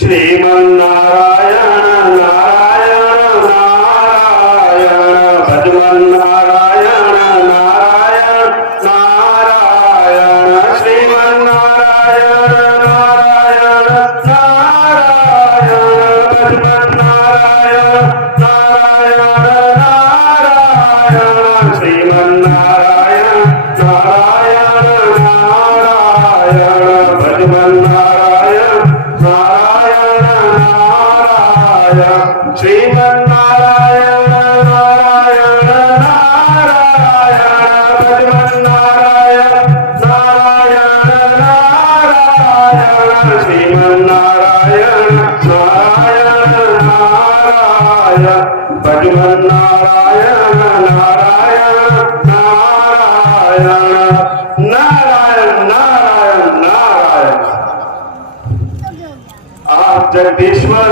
श्रीमन्नारायण नारायण नारायण भजमन्नारायण नारायण नारायण श्रीमन्नारायण नारायण नारायण भजमन्नारायण नारायण नारायण श्रीमन्नारायण नारायण नारायण भजमन्नारायण नारायण नारायण श्रीमन्नारायण नारायण नारायण भजमन्नारायण नारायण नारायण श्रीमन्नारायण नारायण नारायण भजमन्नारायण नारायण नारायण नारायण नारायण। आप जगदीश्वर,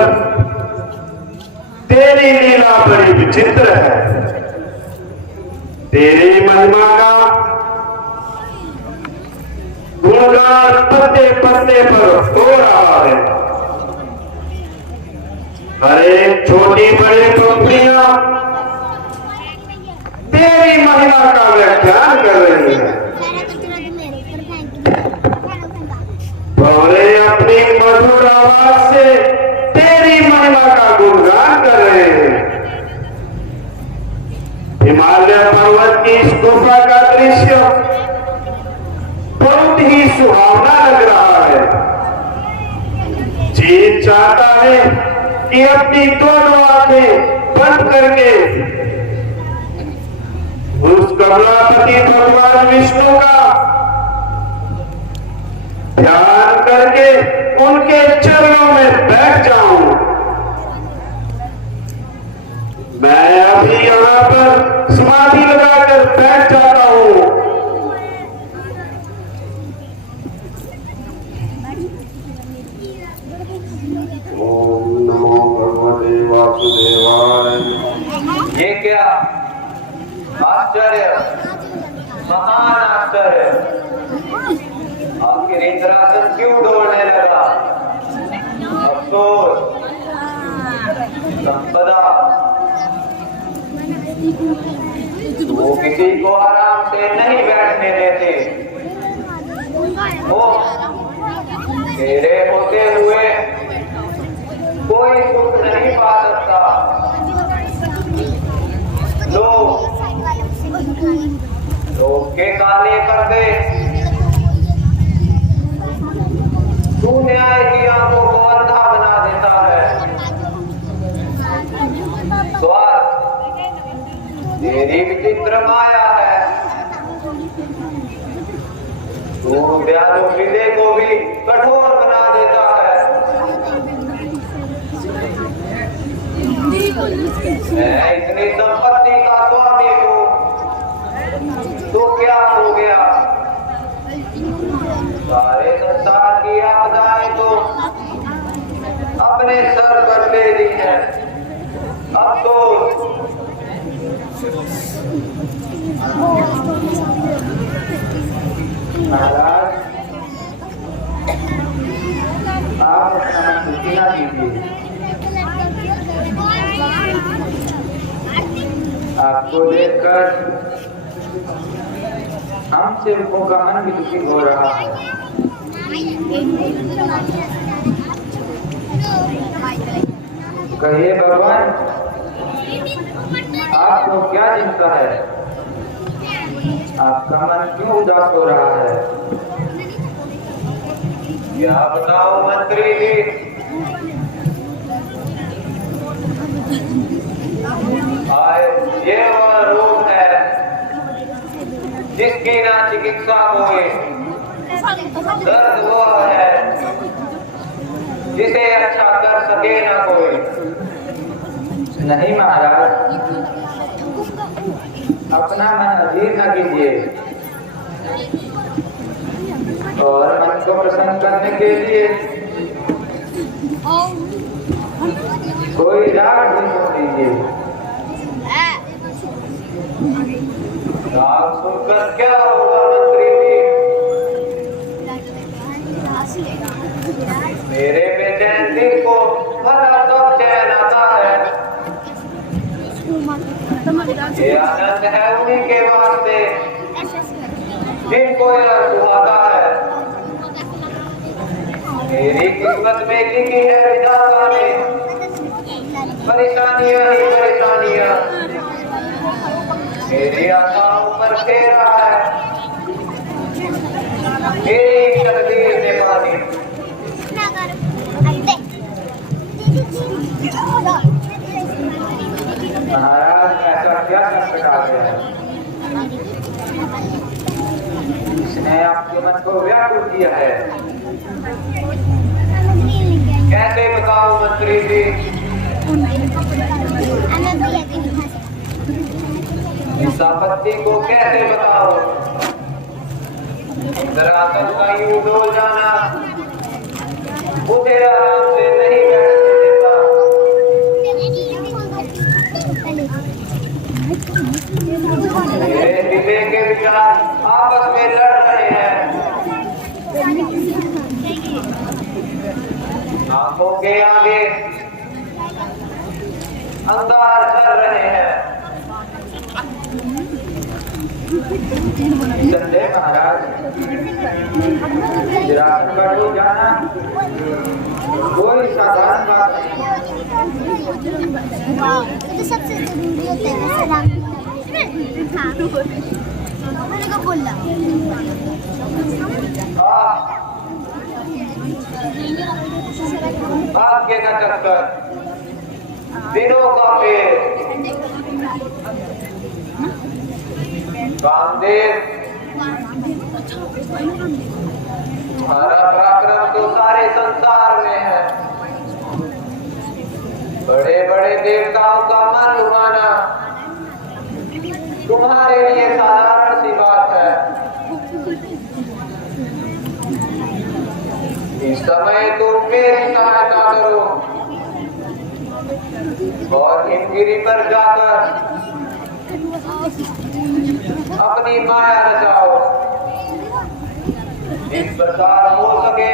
तेरी लीला बड़ी विचित्र है। तेरी महिमा का गुणगान पत्ते पत्ते पर हो रहा है। हर एक छोटी बड़ी कंपनियां तेरी महिमा का व्याख्यान कर रही है और अपनी मधुर आवाज से तेरी महिमा का गुणगान कर रहे हैं। हिमालय पर्वत की इस गुफा का दृश्य बहुत ही सुहावना लग रहा है। जी चाहता है कि अपनी दोनों आंखें बंद करके उस कमलापति भगवान विष्णु का ध्यान करके उनके चरणों में बैठ जाऊं। मैं अभी यहां पर समाधि लगाकर बैठ जाता हूं। ओम नमो भगवते वासुदेवाय। ये क्या आश्चर्य, महान आश्चर्य। आखिर इंद्रासन क्यों दौड़ने लगा? अफसोस, संपदा। वो किसी को आराम से नहीं बैठने देते। वो तेरे होते हुए कोई सुख नहीं पा सकता। लोग के काले पर्दे, तू न्याय की आंखों को अंधा बना देता है। स्वार्थ तेरी विचित्र माया है। तू दयालु हृदय को भी कठोर बना देता है। मैं इतनी संपत्ति का स्वामी हूँ, तो क्या हो गया? सारे संसार की आपदाएं तो अपने सर पर ले ली है। अब तो महाराज, आप अपना स्तुति ना कीजिए। आपको देखकर हम सेवकों का मन भी दुखी हो रहा है। कहिए भगवान, आपको क्या चिंता है? आपका मन क्यों उदास हो रहा है? क्या बताओ मंत्री जी, ये वह रोग है जिसकी ना चिकित्सा होए। दर्द वो है जिसे अच्छा कर सके ना कोई। नहीं महाराज, अपना मन अधीर न कीजिए और मन को प्रसन्न करने के लिए कोई राग भी सुन लीजिए। राग सुनकर क्या होगा मंत्री जी? मेरे बेचैन दिल को भला कब चैन आता है। ये आनंद है उन्हीं के वास्ते जिनको यह सुहाता है। मेरी किस्मत में लिखी है विधाता ने परेशानियां ही परेशानियां, मेरी आशाओं पर फेरा है मेरी तकदीर ने पानी। महाराज ऐसा क्या संकट आ गया है? इसने आपके मन को व्याकुल किया है। कैसे बताऊं मंत्री जी, इस आपत्ति को कैसे बताऊं। दरअसल का यूं डोल जाना मुझे आराम से नहीं बैठने देता। मेरे दिले के विचार आपस में लड़ रहे हैं, आंखों के आगे अंगार चल रहे हैं। संदेह महाराज, जरा संकट हो जाना कोई साधारण बात नहीं। तो सबसे जरूरी होता है सलाम मैंने को बोला भाग्य का चक्कर, दिनों का फेर, कामदेव हमारा पराक्रम तो सारे संसार में है। बड़े बड़े देवताओं का मन लुभाना तुम्हारे लिए साधारण सी बात है। इस समय तुम मेरी सहायता करो और हिमगिरी पर जाकर अपनी माया रचाओ। इस प्रकार हो सके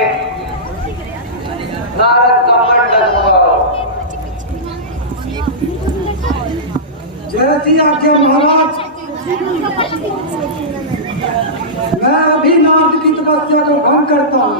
नारद का मंडल उगाओ। जैसी आज्ञा महाराज। मैं अभी नारद की तपस्या को भंग करता हूँ।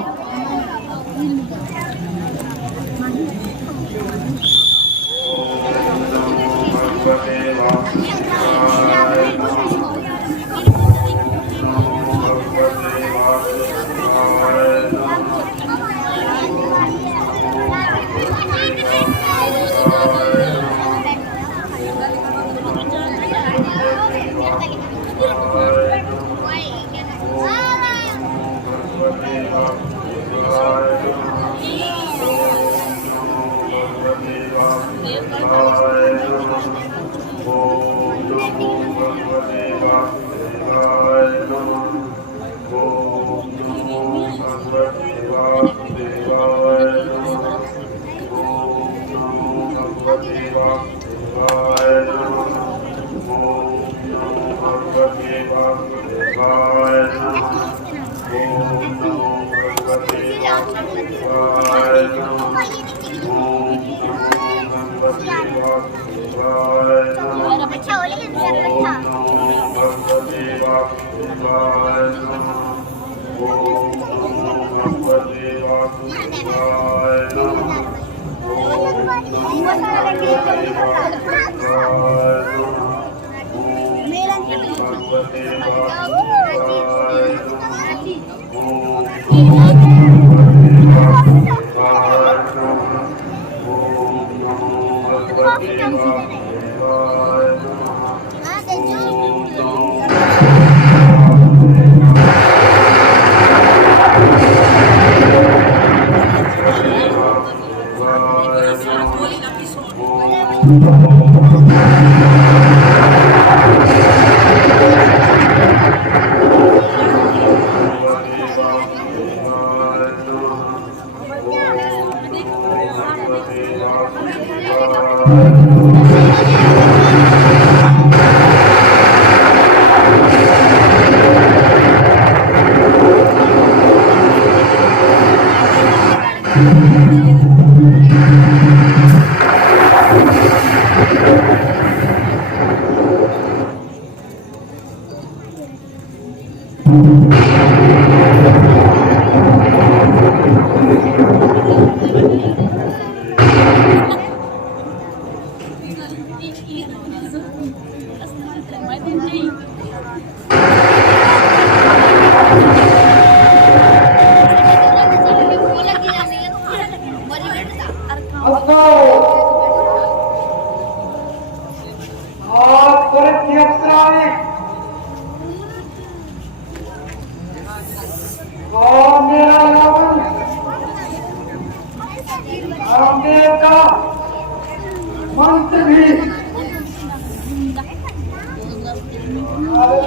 मंत्र भी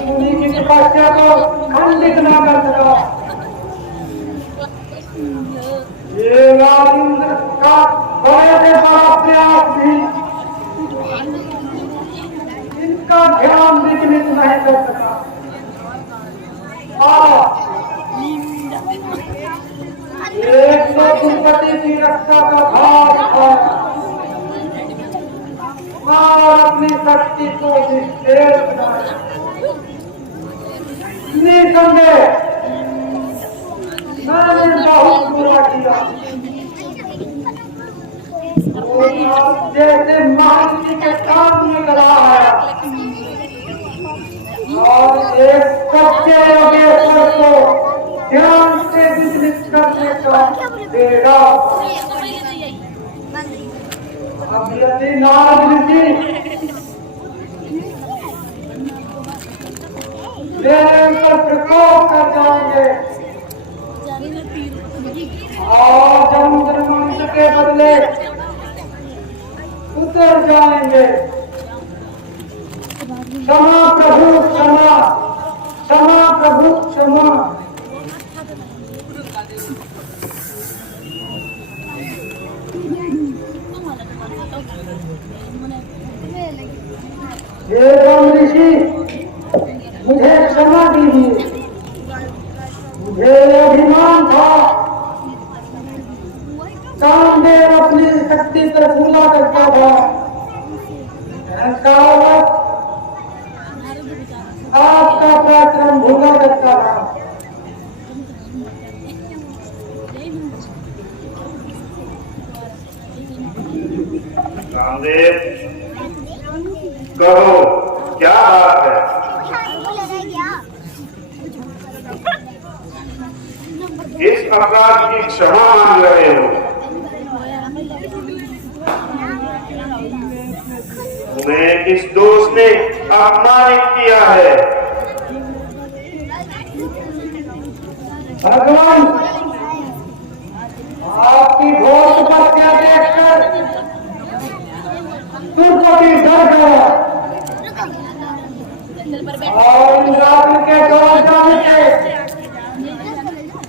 मुनि की तपस्या को खंडित न कर सका। ये राजेंद्र का बड़े से बड़ा प्रयास भी इनका ध्यान विचलित नहीं कर सका। एक तो दुर्गति की रक्षा का भार उठाया और अपनी शक्ति को विशेष बनाया। निसंदेह मैंने बहुत बुरा किया। जैसे महर्षि के सामने लगा आया और एक सच्चे योगेश्वर को ध्यान से विचलित करने का बेड़ा। अब यदि नारद ऋषि मेरे ऊपर प्रकोप कर जाएंगे और चंद्रमंत्र के बदले उतर जाएंगे। क्षमा प्रभु क्षमा, क्षमा प्रभु क्षमा। हे राम ऋषि मुझे क्षमा कीजिए। मुझे अभिमान था कामदेव अपनी शक्ति पर फूला करता था। आपका पराक्रम भूला करता था। कामदेव कहो क्या बात है? इस अपराध की क्षमा मांग रहे हो? तुम्हें किस दोष ने अपमानित किया है? भगवान आपकी घोर तपस्या देखकर दुर्गति डर गया और इंद्रावण के द्वार जाने से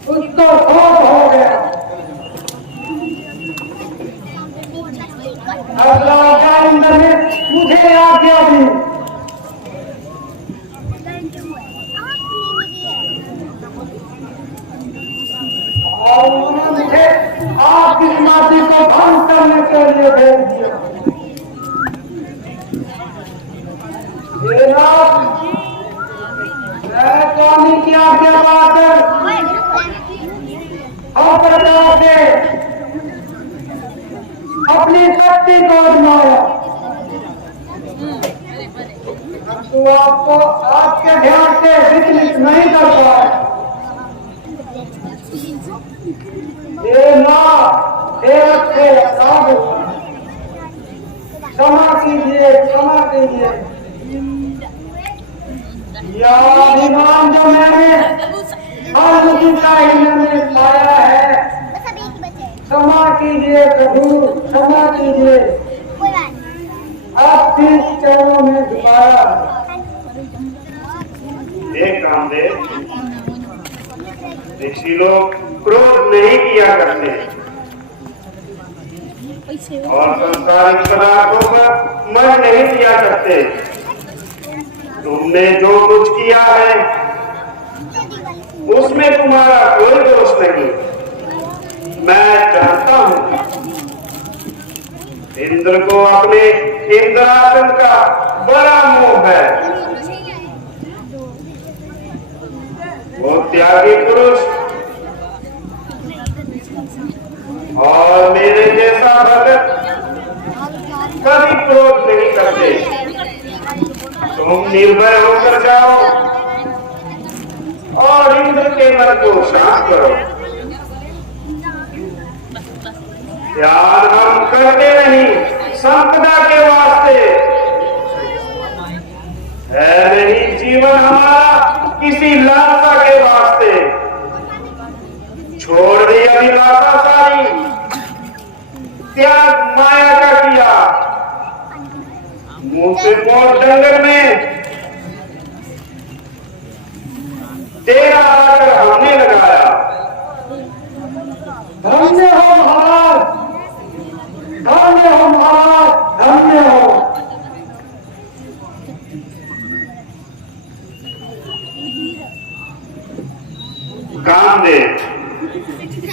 उसको शोक हो गया। अब राजा इंद्र ने मुझे आज्ञा दी और उन्होंने मुझे आपकी समाधि को भंग करने के लिए भेज दिया। मैं स्वामी की आज्ञा पाकर हर प्रकार से अपनी शक्ति को आजमाया, परंतु आपको आपके ध्यान से विचलित नहीं कर पाया। ये ना देवक से अपराध हुआ। क्षमा कीजिए, क्षमा कीजिए। यह अभिमान जो मैंने हर का में पाया है, क्षमा कीजिए प्रभु, क्षमा कीजिए। अब फिर चरणों में झुकाया। एक कामदेव, ऋषि लोग क्रोध नहीं किया करते और संसारिक पदार्थों पर मन नहीं दिया करते। तुमने जो कुछ किया है उसमें तुम्हारा कोई दोष नहीं। मैं इंद्र को अपने इंद्रासन का बड़ा मोह है। वो त्यागी पुरुष और मेरे जैसा भगत कभी क्रोध नहीं करते। तुम निर्भय होकर जाओ और इंद्र के मन को शांत करो। ध्यान हम करते नहीं संपदा के वास्ते है, नहीं जीवन हमारा किसी लालसा के वास्ते। छोड़ दी अभिलाषा सारी, त्याग माया का किया। मुंह से मोर डंगर में तेरा आकर हमने लगाया। धन्य हो महाराज, धन्य हो महाराज, धन्य हो। कामदेव,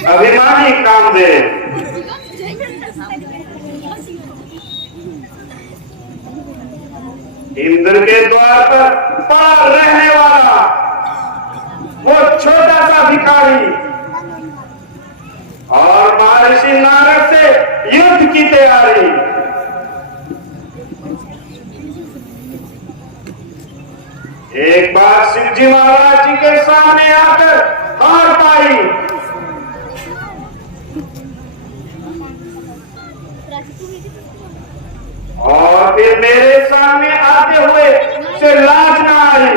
अभिमानी कामदेव, इंद्र के द्वार पर पड़ा रहने वाला वो छोटा सा भिखारी और महर्षि नारद से युद्ध की तैयारी। एक बार शिव जी महाराज जी के सामने आकर हार पाई और फिर मेरे सामने आते हुए से लाज ना आई।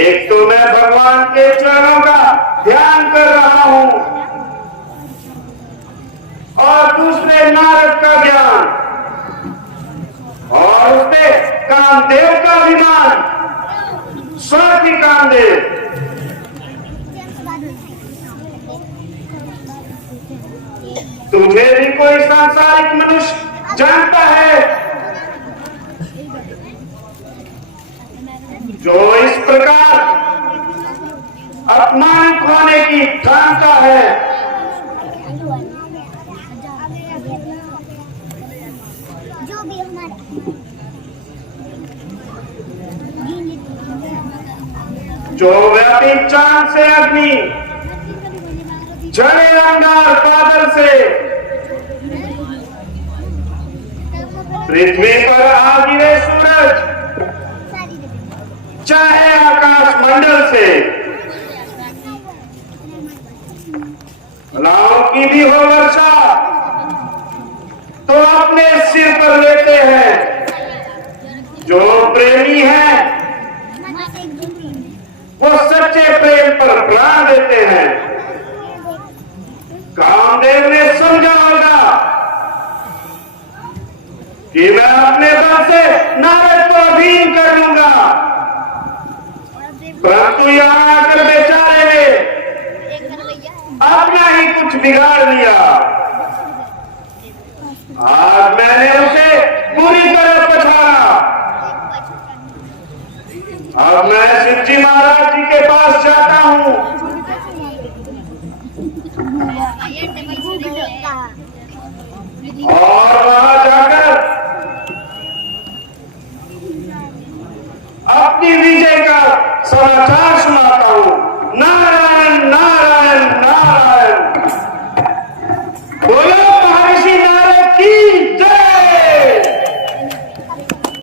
एक तो मैं भगवान के चरणों का ध्यान कर रहा हूं और दूसरे नारद का ज्ञान और उससे कामदेव का अभिमान। स्वार्थी कामदेव, तुझे भी कोई सांसारिक मनुष्य जानता है जो इस प्रकार अपमानित होने की ठानता है। जो भी हमारा जो व्यापी चांद से अग्नि, जले अंगार बादल से, पृथ्वी पर आ गिरे सूरज, चाहे आकाश मंडल से, लाओं की भी हो वर्षा तो अपने सिर पर लेते हैं। जो प्रेमी है वो सच्चे प्रेम पर प्राण देते हैं। कामदेव ने समझा होगा कि मैं अपने बल से नारद को अधीन कर लूंगा, परंतु यहां आकर